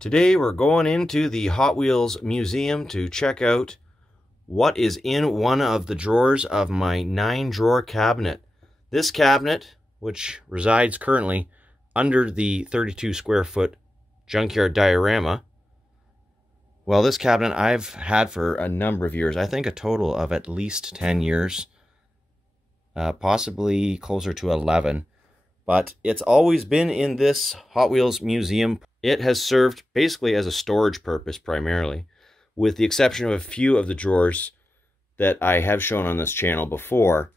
Today we're going into the Hot Wheels Museum to check out what is in one of the drawers of my 9-drawer cabinet. This cabinet, which resides currently under the 32 square foot junkyard diorama, well, this cabinet I've had for a number of years. I think a total of at least 10 years, possibly closer to 11. But it's always been in this Hot Wheels Museum. It has served basically as a storage purpose primarily, with the exception of a few of the drawers that I have shown on this channel before,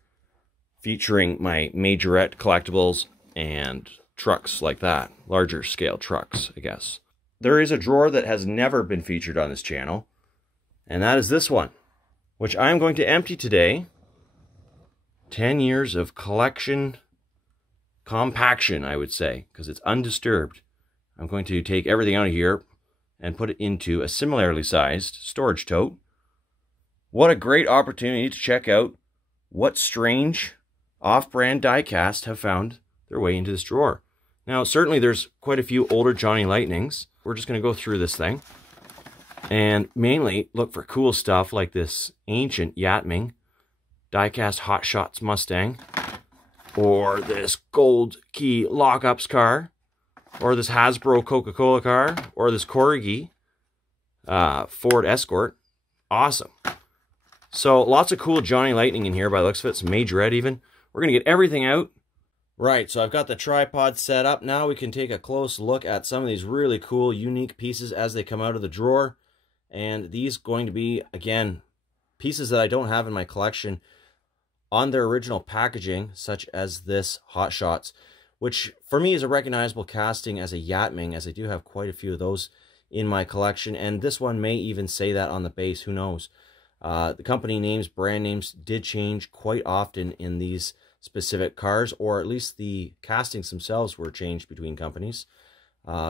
featuring my Majorette collectibles and trucks like that, larger scale trucks, I guess. There is a drawer that has never been featured on this channel, and that is this one, which I'm going to empty today. 10 years of collection compaction, I would say, because it's undisturbed. I'm going to take everything out of here and put it into a similarly sized storage tote. What a great opportunity to check out what strange off-brand die-cast have found their way into this drawer. Now, certainly there's quite a few older Johnny Lightnings. We're just going to go through this thing and mainly look for cool stuff like this ancient Yatming die-cast Hot Shots Mustang, or this gold key Lockups car, or this Hasbro Coca-Cola car, or this Corgi Ford Escort. Awesome. So lots of cool Johnny Lightning in here by the looks of it, some Majorette even. We're going to get everything out. Right, so I've got the tripod set up. Now we can take a close look at some of these really cool, unique pieces as they come out of the drawer. And these going to be, again, pieces that I don't have in my collection on their original packaging, such as this Hot Shots, which for me is a recognizable casting as a Yatming, as I do have quite a few of those in my collection. And this one may even say that on the base, who knows. The company names, brand names did change quite often in these specific cars, or at least the castings themselves were changed between companies.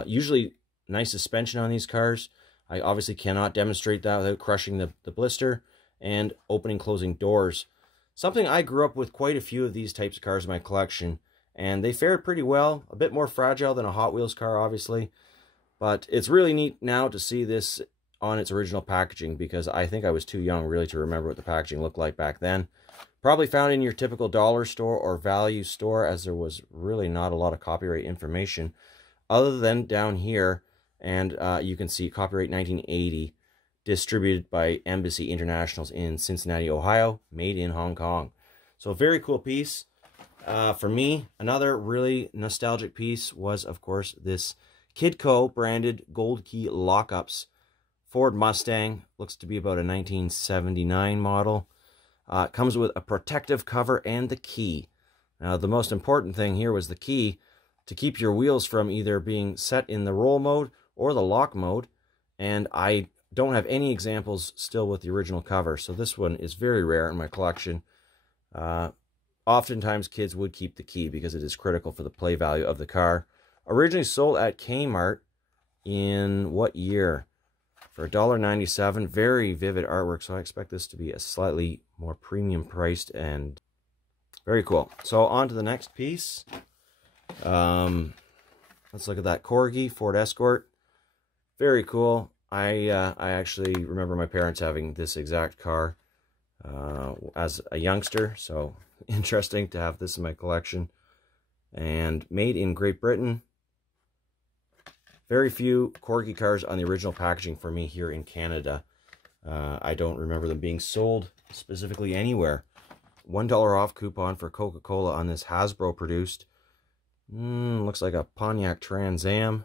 Usually nice suspension on these cars. I obviously cannot demonstrate that without crushing the blister, and opening closing doors. Something I grew up with quite a few of these types of cars in my collection, and they fared pretty well. A bit more fragile than a Hot Wheels car, obviously, but it's really neat now to see this on its original packaging, because I think I was too young really to remember what the packaging looked like back then. Probably found in your typical dollar store or value store, as there was really not a lot of copyright information other than down here, and you can see copyright 1980, distributed by Embassy Internationals in Cincinnati, Ohio, made in Hong Kong. So very cool piece. For me, another really nostalgic piece was, of course, this Kidko branded gold key Lockups Ford Mustang. Looks to be about a 1979 model. Comes with a protective cover and the key. Now, the most important thing here was the key to keep your wheels from either being set in the roll mode or the lock mode. And I don't have any examples still with the original cover, so this one is very rare in my collection. Oftentimes kids would keep the key because it is critical for the play value of the car. Originally sold at Kmart in what year? For $1.97. Very vivid artwork, so I expect this to be a slightly more premium priced and very cool. So on to the next piece. Let's look at that Corgi Ford Escort. Very cool. I actually remember my parents having this exact car as a youngster, so interesting to have this in my collection. And made in Great Britain. Very few Corgi cars on the original packaging for me here in Canada. I don't remember them being sold specifically anywhere. $1 off coupon for Coca-Cola on this Hasbro produced. Looks like a Pontiac Trans Am.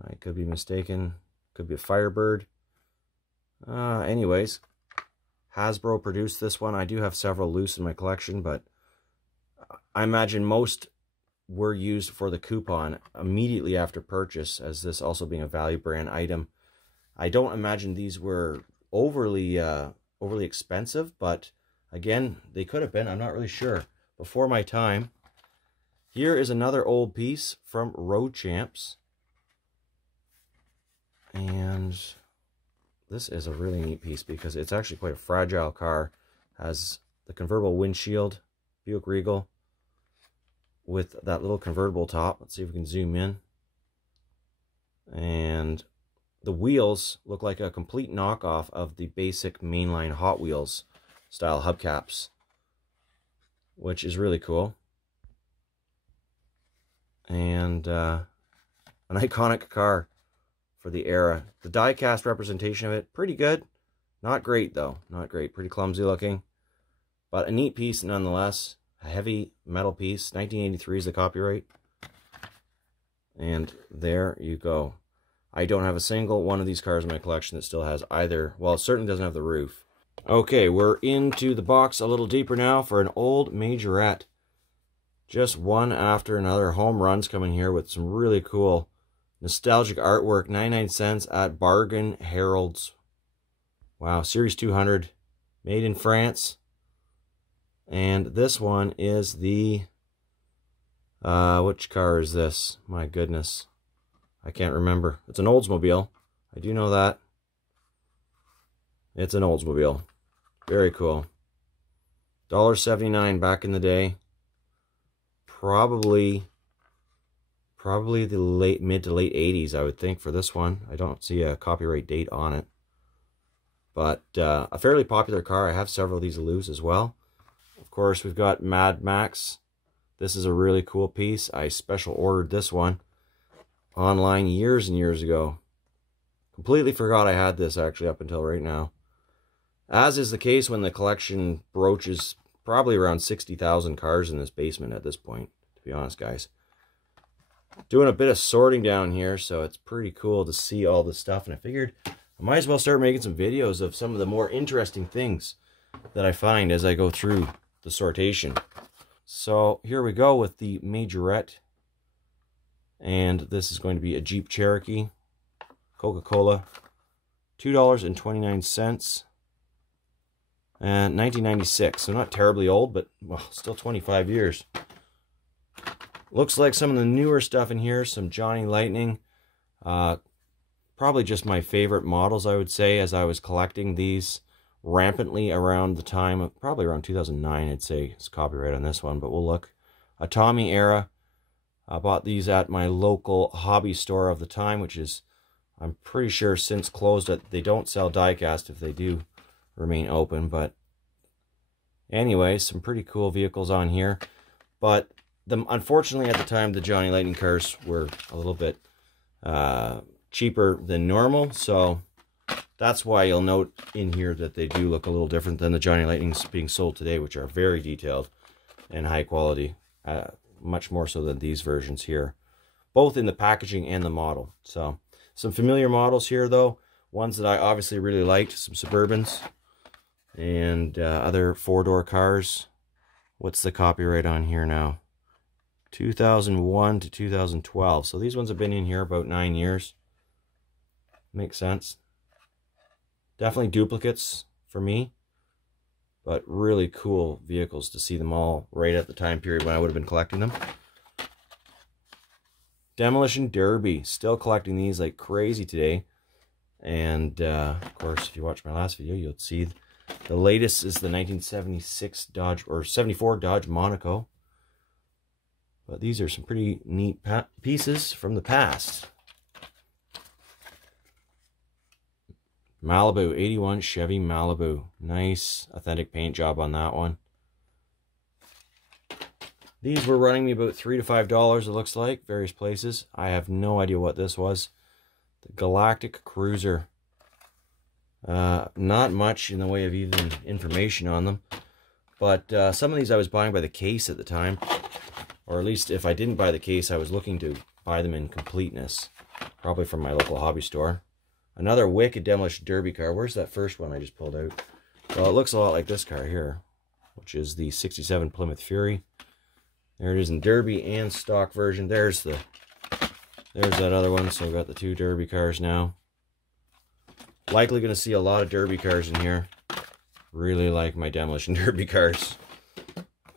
I could be mistaken. Could be a Firebird. Anyways, Hasbro produced this one. I do have several loose in my collection, but I imagine most were used for the coupon immediately after purchase, as this also being a value brand item. I don't imagine these were overly expensive, but again, they could have been. I'm not really sure. Before my time. Here is another old piece from Road Champs. And this is a really neat piece because it's actually quite a fragile car. Has the convertible windshield, Buick Regal, with that little convertible top. Let's see if we can zoom in. And the wheels look like a complete knockoff of the basic mainline Hot Wheels style hubcaps, which is really cool. And an iconic car for the era. The die-cast representation of it, pretty good. Not great, though. Not great. Pretty clumsy looking. But a neat piece nonetheless. A heavy metal piece. 1983 is the copyright. And there you go. I don't have a single one of these cars in my collection that still has either. Well, it certainly doesn't have the roof. Okay, we're into the box a little deeper now for an old Majorette. Just one after another. Home runs coming here with some really cool nostalgic artwork. 99 cents at Bargain Heralds. Wow, Series 200. Made in France. And this one is the... which car is this? My goodness. I can't remember. It's an Oldsmobile. I do know that. It's an Oldsmobile. Very cool. $1.79 back in the day. Probably the mid to late 80s, I would think, for this one. I don't see a copyright date on it. But a fairly popular car. I have several of these loose as well. Of course, we've got Mad Max. This is a really cool piece. I special ordered this one online years and years ago. Completely forgot I had this actually up until right now. As is the case when the collection broaches probably around 60,000 cars in this basement at this point, to be honest, guys. Doing a bit of sorting down here, so it's pretty cool to see all this stuff. And I figured I might as well start making some videos of some of the more interesting things that I find as I go through the sortation. So here we go with the Majorette. And this is going to be a Jeep Cherokee. Coca-Cola. $2.29. And 1996. So not terribly old, but well, still 25 years. Looks like some of the newer stuff in here. Some Johnny Lightning. Probably just my favorite models, I would say, as I was collecting these rampantly around the time of probably around 2009, I'd say. It's copyright on this one, but we'll look. A Tommy era. I bought these at my local hobby store of the time, which is, I'm pretty sure, since closed. They don't sell die-cast if they do remain open. But anyway, some pretty cool vehicles on here. But unfortunately, at the time, the Johnny Lightning cars were a little bit cheaper than normal. So that's why you'll note in here that they do look a little different than the Johnny Lightnings being sold today, which are very detailed and high quality. Much more so than these versions here, both in the packaging and the model. So some familiar models here, though, ones that I obviously really liked. Some Suburbans and other four-door cars. What's the copyright on here now? 2001 to 2012. So these ones have been in here about 9 years. Makes sense. Definitely duplicates for me, but really cool vehicles to see them all right at the time period when I would have been collecting them. Demolition Derby. Still collecting these like crazy today. And, of course, if you watch my last video, you'll see the latest is the 1976 Dodge, or 74 Dodge Monaco. But these are some pretty neat pieces from the past. Malibu, 81 Chevy Malibu. Nice, authentic paint job on that one. These were running me about $3 to $5, it looks like, various places. I have no idea what this was. The Galactic Cruiser. Not much in the way of even information on them. But some of these I was buying by the case at the time. Or at least if I didn't buy the case, I was looking to buy them in completeness. Probably from my local hobby store. Another wicked Demolition Derby car. Where's that first one I just pulled out? Well, it looks a lot like this car here, which is the 67 Plymouth Fury. There it is in Derby and stock version. There's that other one. So we've got the two Derby cars now. Likely going to see a lot of Derby cars in here. Really like my Demolition Derby cars.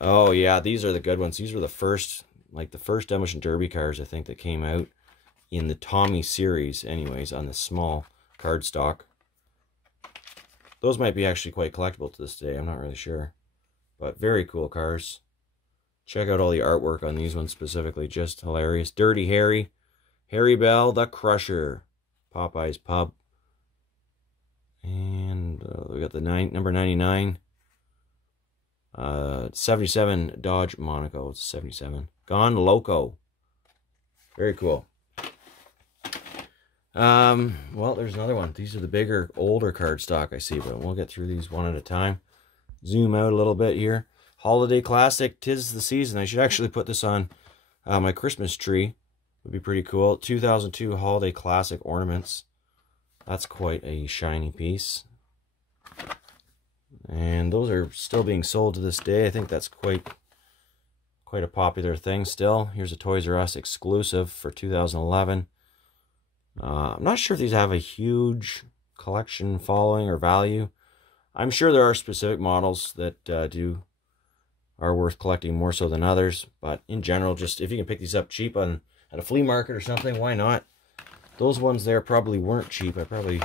Oh yeah, these are the good ones. These were the first, like the first Demolition Derby cars I think that came out in the Tommy series, anyways, on the small cardstock. Those might be actually quite collectible to this day. I'm not really sure. But very cool cars. Check out all the artwork on these ones specifically. Just hilarious. Dirty Harry. Harry Bell, the Crusher. Popeye's Pub. And we got the number 99. 77 Dodge Monaco. It's 77. Gone Loco. Very cool. Well, there's another one. These are the bigger, older cardstock I see, but we'll get through these one at a time. Zoom out a little bit here. Holiday Classic, 'Tis the Season. I should actually put this on my Christmas tree. Would be pretty cool. 2002 Holiday Classic Ornaments. That's quite a shiny piece. And those are still being sold to this day. I think that's quite a popular thing still. Here's a Toys R Us exclusive for 2011. I'm not sure if these have a huge collection following or value. I'm sure there are specific models that are worth collecting more so than others. But in general, just if you can pick these up cheap at a flea market or something, why not? Those ones there probably weren't cheap. I probably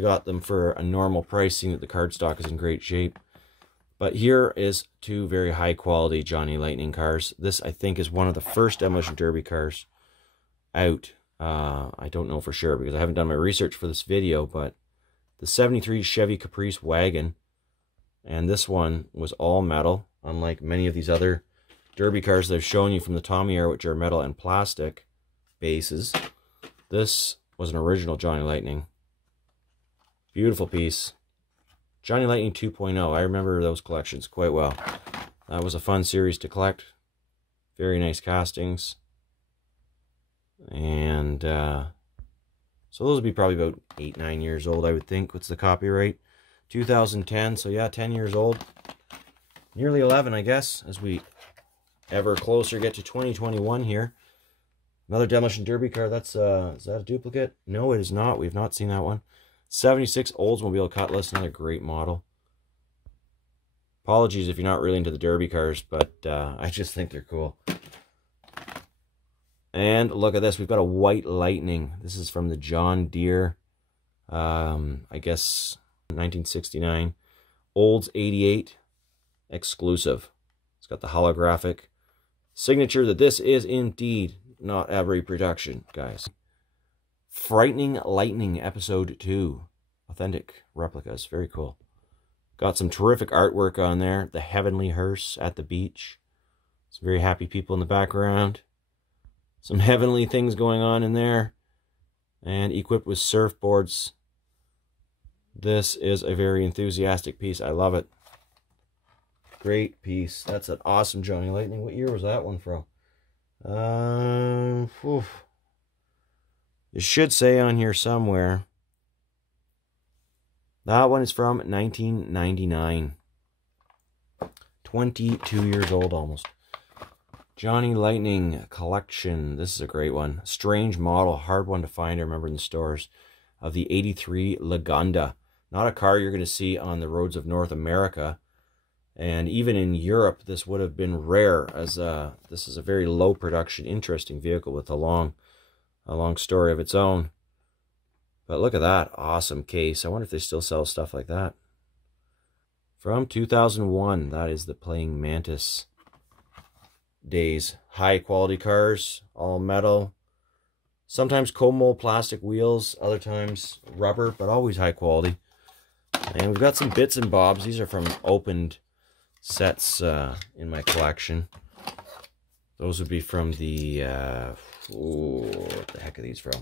got them for a normal price, seeing that the cardstock is in great shape. But here is two very high quality Johnny Lightning cars. This, I think, is one of the first Demolition Derby cars out. I don't know for sure because I haven't done my research for this video, but the 73 Chevy Caprice Wagon, and this one was all metal, unlike many of these other Derby cars that I've shown you from the Tommy era, which are metal and plastic bases. This was an original Johnny Lightning. Beautiful piece. Johnny Lightning 2.0. I remember those collections quite well. That was a fun series to collect. Very nice castings. And so those would be probably about 8-9 years old, I would think. What's the copyright? 2010. So yeah, 10 years old. Nearly 11, I guess, as we ever closer get to 2021 here. Another Demolition Derby car. That's is that a duplicate? No, it is not. We've not seen that one. 76 Oldsmobile Cutlass, another great model. Apologies if you're not really into the Derby cars, but I just think they're cool. And look at this. We've got a White Lightning. This is from the John Deere, I guess, 1969. Olds 88 exclusive. It's got the holographic signature that this is indeed not a reproduction, guys. Frightening Lightning Episode 2. Authentic replicas. Very cool. Got some terrific artwork on there. The Heavenly Hearse at the beach. Some very happy people in the background. Some heavenly things going on in there. And equipped with surfboards. This is a very enthusiastic piece. I love it. Great piece. That's an awesome Johnny Lightning. What year was that one from? It should say on here somewhere. That one is from 1999. 22 years old almost. Johnny Lightning collection. This is a great one. Strange model. Hard one to find. I remember in the stores. Of the 83 Lagonda. Not a car you're going to see on the roads of North America. And even in Europe, this would have been rare, as this is a very low production, interesting vehicle with a long story of its own. But look at that awesome case. I wonder if they still sell stuff like that. From 2001, that is the Playing Mantis days. High quality cars, all metal. Sometimes cold plastic wheels, other times rubber, but always high quality. And we've got some bits and bobs. These are from opened sets in my collection. Those would be from the what the heck are these from?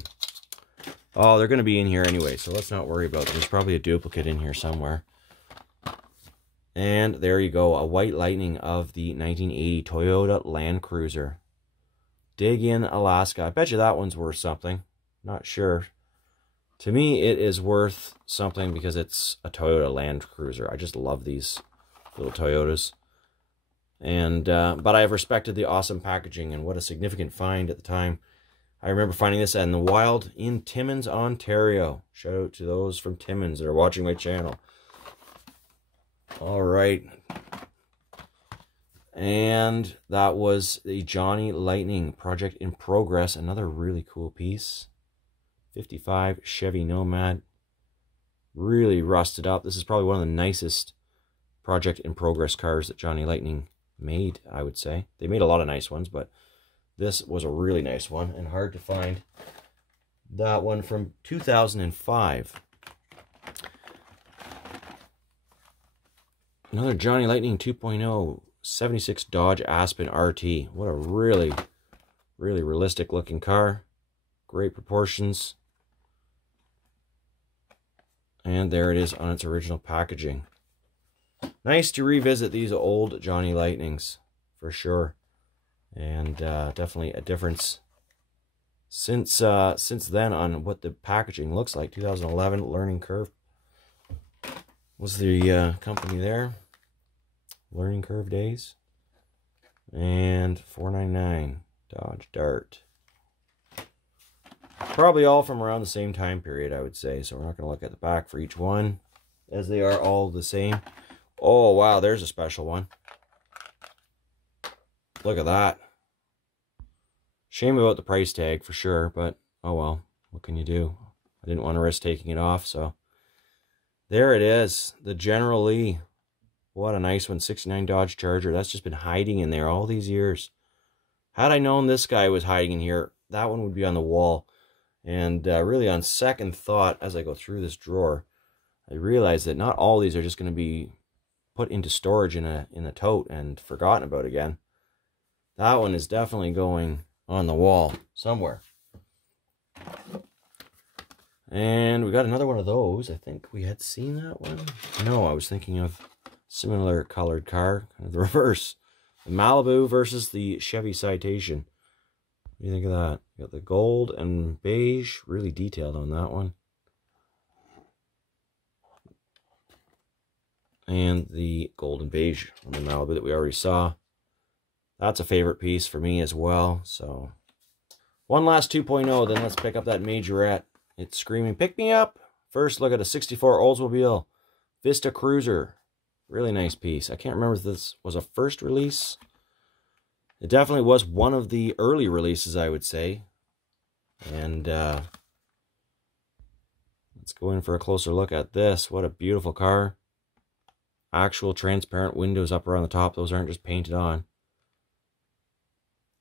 Oh, they're going to be in here anyway, so let's not worry about them. There's probably a duplicate in here somewhere. And there you go, a White Lightning of the 1980 Toyota Land Cruiser. Dig in Alaska. I bet you that one's worth something. Not sure. To me, it is worth something because it's a Toyota Land Cruiser. I just love these little Toyotas. And but I have respected the awesome packaging, and what a significant find at the time. I remember finding this in the wild in Timmins, Ontario. Shout out to those from Timmins that are watching my channel. All right. And that was the Johnny Lightning Project in Progress. Another really cool piece. 55 Chevy Nomad. Really rusted up. This is probably one of the nicest Project in Progress cars that Johnny Lightning made, I would say. They made a lot of nice ones, but this was a really nice one and hard to find. That one from 2005. Another Johnny Lightning 2.0 76 Dodge Aspen RT. What a really realistic looking car. Great proportions. And there it is on its original packaging. Nice to revisit these old Johnny Lightnings, for sure. And definitely a difference since then on what the packaging looks like. 2011 Learning Curve was the company there. Learning Curve days. And 499 Dodge Dart. Probably all from around the same time period, I would say. So we're not going to look at the back for each one, as they are all the same. Oh, wow, there's a special one. Look at that. Shame about the price tag, for sure, but oh well, what can you do? I didn't want to risk taking it off, so there it is, the General Lee. What a nice one, 69 Dodge Charger. That's just been hiding in there all these years. Had I known this guy was hiding in here, that one would be on the wall. And really on second thought, as I go through this drawer, I realize that not all these are just going to be put into storage in a tote and forgotten about again. That one is definitely going on the wall somewhere. And we got another one of those. I think we had seen that one. No, I was thinking of similar colored car, kind of the reverse. The Malibu versus the Chevy Citation. What do you think of that? You got the gold and beige, really detailed on that one. And the gold and beige on the Malibu that we already saw. That's a favorite piece for me as well. So, one last 2.0, then let's pick up that Majorette. It's screaming, pick me up. First, look at a 64 Oldsmobile Vista Cruiser. Really nice piece. I can't remember if this was a first release. It definitely was one of the early releases, I would say. And let's go in for a closer look at this. What a beautiful car. Actual transparent windows up around the top. Those aren't just painted on.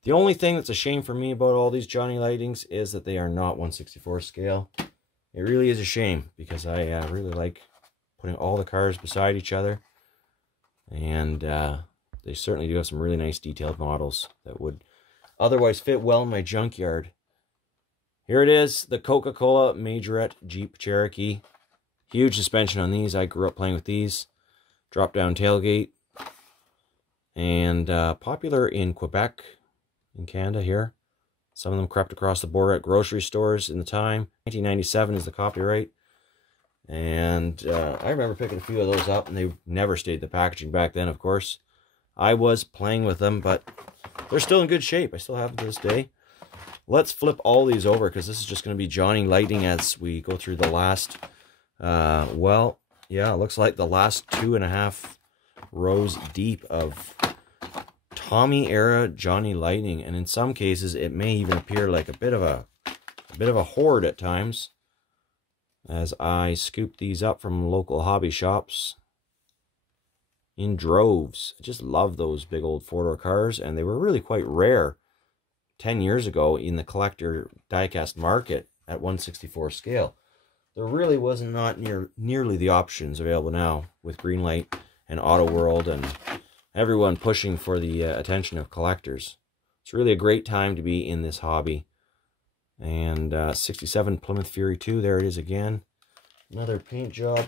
The only thing that's a shame for me about all these Johnny Lightnings is that they are not 1/64 scale. It really is a shame, because I really like putting all the cars beside each other. And they certainly do have some really nice detailed models that would otherwise fit well in my junkyard. Here it is, the Coca-Cola Majorette Jeep Cherokee. Huge suspension on these. I grew up playing with these. Drop down tailgate. And popular in Quebec, in Canada here. Some of them crept across the border at grocery stores in the time. 1997 is the copyright. And I remember picking a few of those up, and they never stayed the packaging back then, of course. I was playing with them, but they're still in good shape. I still have them to this day. Let's flip all these over, because this is just going to be Johnny Lightning as we go through the last, well, yeah, it looks like the last 2.5 rows deep of Tommy era Johnny Lightning. And in some cases, it may even appear like a bit of a hoard at times, as I scoop these up from local hobby shops in droves. I just love those big old four-door cars, and they were really quite rare 10 years ago in the collector diecast market at 1/64 scale. There really was not nearly the options available now with Greenlight and Auto World and everyone pushing for the attention of collectors. It's really a great time to be in this hobby. And 67 Plymouth Fury 2, there it is again. Another paint job.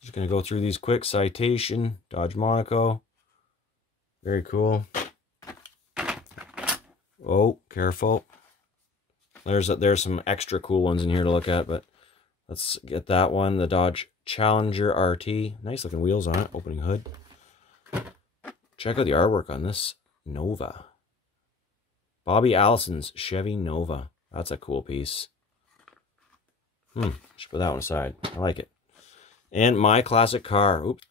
Just going to go through these quick. Citation, Dodge Monaco. Very cool. Oh, careful. There's some extra cool ones in here to look at, but let's get that one. The Dodge Challenger RT. Nice looking wheels on it. Opening hood. Check out the artwork on this Nova. Bobby Allison's Chevy Nova. That's a cool piece. Should put that one aside. I like it. And My Classic Car. Oops.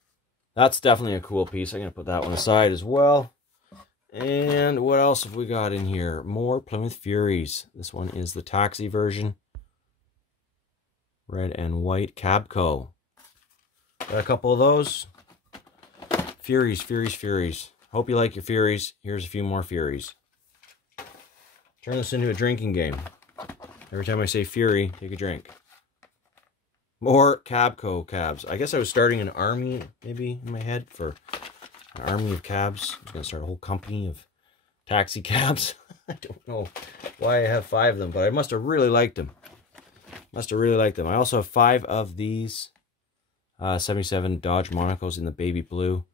That's definitely a cool piece. I'm going to put that one aside as well. And what else have we got in here? More Plymouth Furies. This one is the taxi version. Red and white Cabco. Got a couple of those. Furies, Furies, Furies. Hope you like your Furies. Here's a few more Furies. Turn this into a drinking game. Every time I say Fury, take a drink. More Cabco cabs. I guess I was starting an army, maybe, in my head for an army of cabs. I was going to start a whole company of taxi cabs. I don't know why I have 5 of them, but I must have really liked them. I also have 5 of these 77 Dodge Monacos in the baby blue.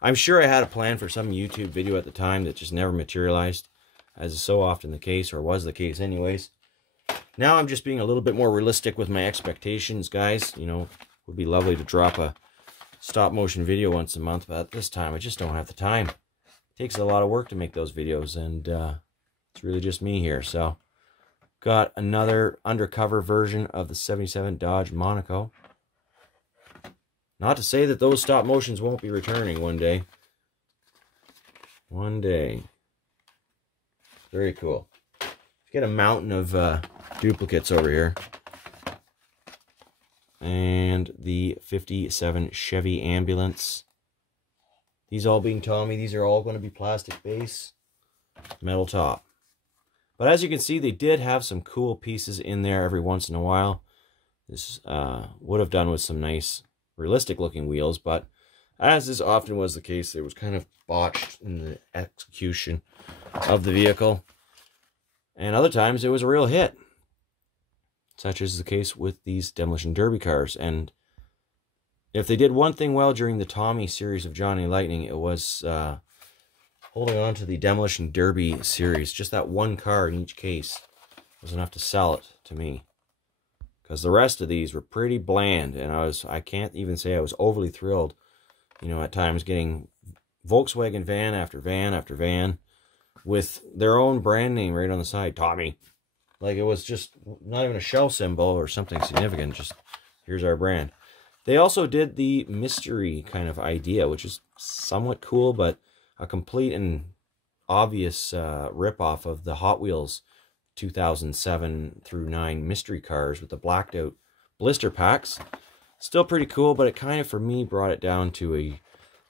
I'm sure I had a plan for some YouTube video at the time that just never materialized, as is so often the case, or was the case anyways. Now I'm just being a little bit more realistic with my expectations, guys. You know, it would be lovely to drop a stop motion video once a month, but at this time I just don't have the time. It takes a lot of work to make those videos, and it's really just me here. So, got another undercover version of the 77 Dodge Monaco. Not to say that those stop motions won't be returning one day. One day. Very cool. Get a mountain of duplicates over here. And the 57 Chevy Ambulance. These all being Tommy. These are all going to be plastic base, metal top. But as you can see, they did have some cool pieces in there every once in a while. This would have done with some nice realistic looking wheels, but as is often was the case, it was kind of botched in the execution of the vehicle. And other times it was a real hit, such as the case with these Demolition Derby cars. And if they did one thing well during the Tommy series of Johnny Lightning, it was holding on to the Demolition Derby series. Just that one car in each case was enough to sell it to me, because the rest of these were pretty bland, and I can't even say I was overly thrilled, you know, at times getting Volkswagen van after van after van with their own brand name right on the side, Tommy. Like, it was just not even a shell symbol or something significant, just here's our brand. They also did the mystery kind of idea, which is somewhat cool, but a complete and obvious ripoff of the Hot Wheels 2007 through 9 mystery cars with the blacked out blister packs. Still pretty cool, but it kind of, for me, brought it down to a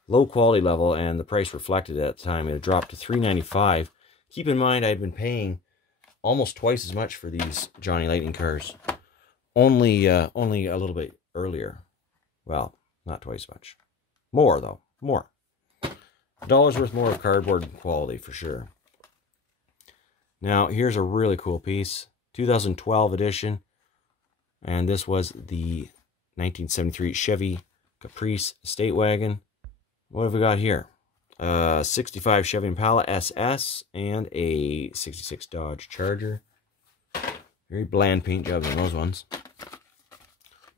low quality level, and the price reflected it at the time. It had dropped to $395. Keep in mind, I had been paying almost twice as much for these Johnny Lightning cars. Only a little bit earlier. Well, not twice as much. More, though. More. $1 worth more of cardboard quality, for sure. Now, here's a really cool piece. 2012 edition. And this was the 1973 Chevy Caprice Estate Wagon. What have we got here? 65 Chevy Impala SS and a 66 Dodge Charger. Very bland paint jobs on those ones.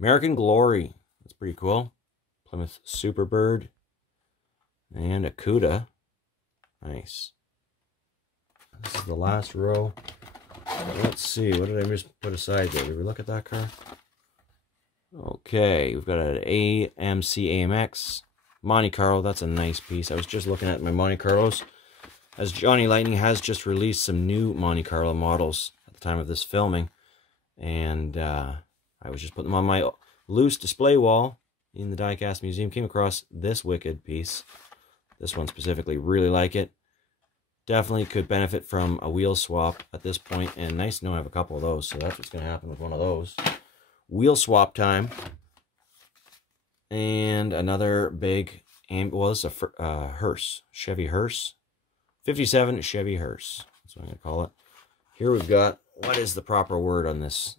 American Glory. That's pretty cool. Plymouth Superbird. And a Cuda. Nice. This is the last row. Let's see. What did I just put aside there? Did we look at that car? Okay. We've got an AMC AMX. Monte Carlo. That's a nice piece. I was just looking at my Monte Carlos, as Johnny Lightning has just released some new Monte Carlo models at the time of this filming. And I was just putting them on my loose display wall in the Diecast Museum. Came across this wicked piece. This one specifically, really like it. Definitely could benefit from a wheel swap at this point, and nice to know I have a couple of those, so that's what's going to happen with one of those. Wheel swap time. And another big, well, this is a hearse, Chevy hearse. 57 Chevy hearse, that's what I'm going to call it. Here we've got, what is the proper word on this?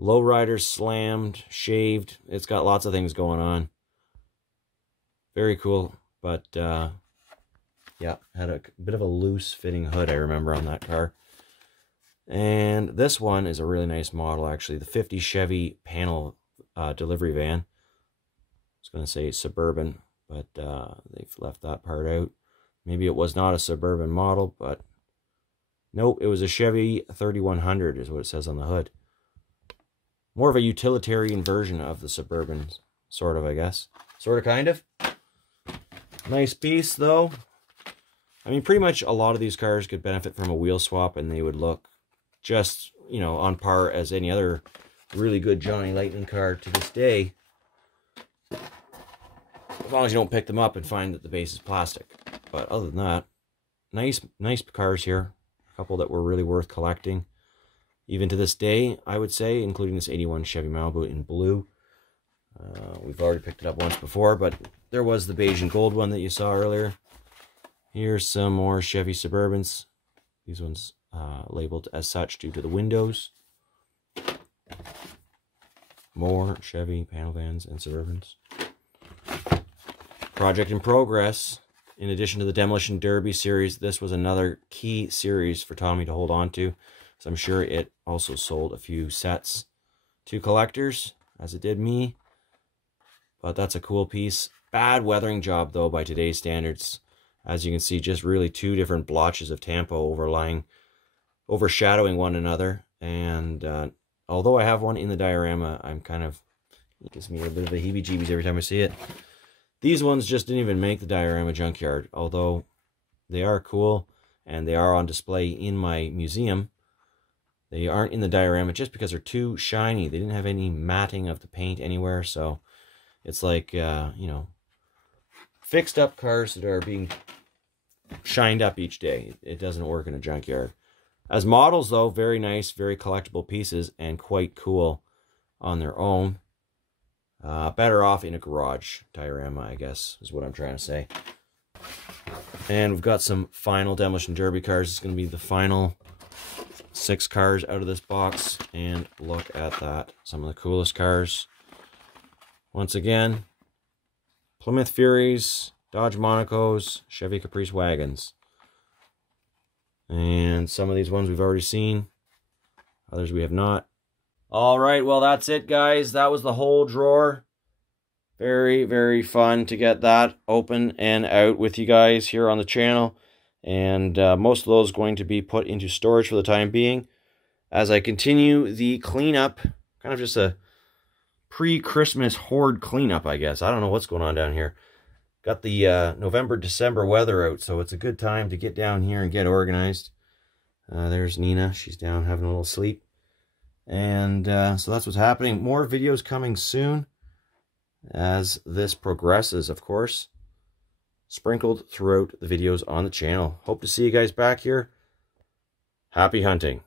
Lowrider, slammed, shaved. It's got lots of things going on. Very cool, but yeah, had a bit of a loose fitting hood, I remember, on that car. And this one is a really nice model, actually. The 50 Chevy panel delivery van. I was going to say Suburban, but they've left that part out. Maybe it was not a Suburban model, but nope, it was a Chevy 3100 is what it says on the hood. More of a utilitarian version of the Suburban, sort of, I guess. Sort of, kind of. Nice piece, though. I mean, pretty much a lot of these cars could benefit from a wheel swap, and they would look just, you know, on par as any other really good Johnny Lightning car to this day. As long as you don't pick them up and find that the base is plastic. But other than that, nice cars here. A couple that were really worth collecting. Even to this day, I would say, including this 81 Chevy Malibu in blue. We've already picked it up once before, but there was the beige and gold one that you saw earlier. Here's some more Chevy Suburbans. These ones labeled as such due to the windows. More Chevy panel vans and Suburbans. Project in progress. In addition to the Demolition Derby series, this was another key series for Tommy to hold on to. So I'm sure it also sold a few sets to collectors, as it did me. But that's a cool piece. Bad weathering job, though, by today's standards. As you can see, just really two different blotches of Tampo overshadowing one another. And although I have one in the diorama, I'm kind of, it gives me a bit of the heebie-jeebies every time I see it. These ones just didn't even make the diorama junkyard, although they are cool and they are on display in my museum. They aren't in the diorama just because they're too shiny. They didn't have any matting of the paint anywhere, so it's like, you know, fixed up cars that are being shined up each day. It doesn't work in a junkyard. As models, though, very nice, very collectible pieces and quite cool on their own. Better off in a garage diorama, I guess, is what I'm trying to say. And we've got some final Demolition Derby cars. It's going to be the final 6 cars out of this box. And look at that. Some of the coolest cars. Once again, Plymouth Furies, Dodge Monacos, Chevy Caprice Wagons. And some of these ones we've already seen. Others we have not. Alright, well that's it, guys. That was the whole drawer. Very, very fun to get that open and out with you guys here on the channel. And most of those going to be put into storage for the time being. As I continue the cleanup, kind of just a pre-Christmas hoard cleanup, I guess. I don't know what's going on down here. Got the November, December weather out, so it's a good time to get down here and get organized. There's Nina. She's down having a little sleep. And so that's what's happening. More videos coming soon as this progresses, of course. Sprinkled throughout the videos on the channel. Hope to see you guys back here. Happy hunting.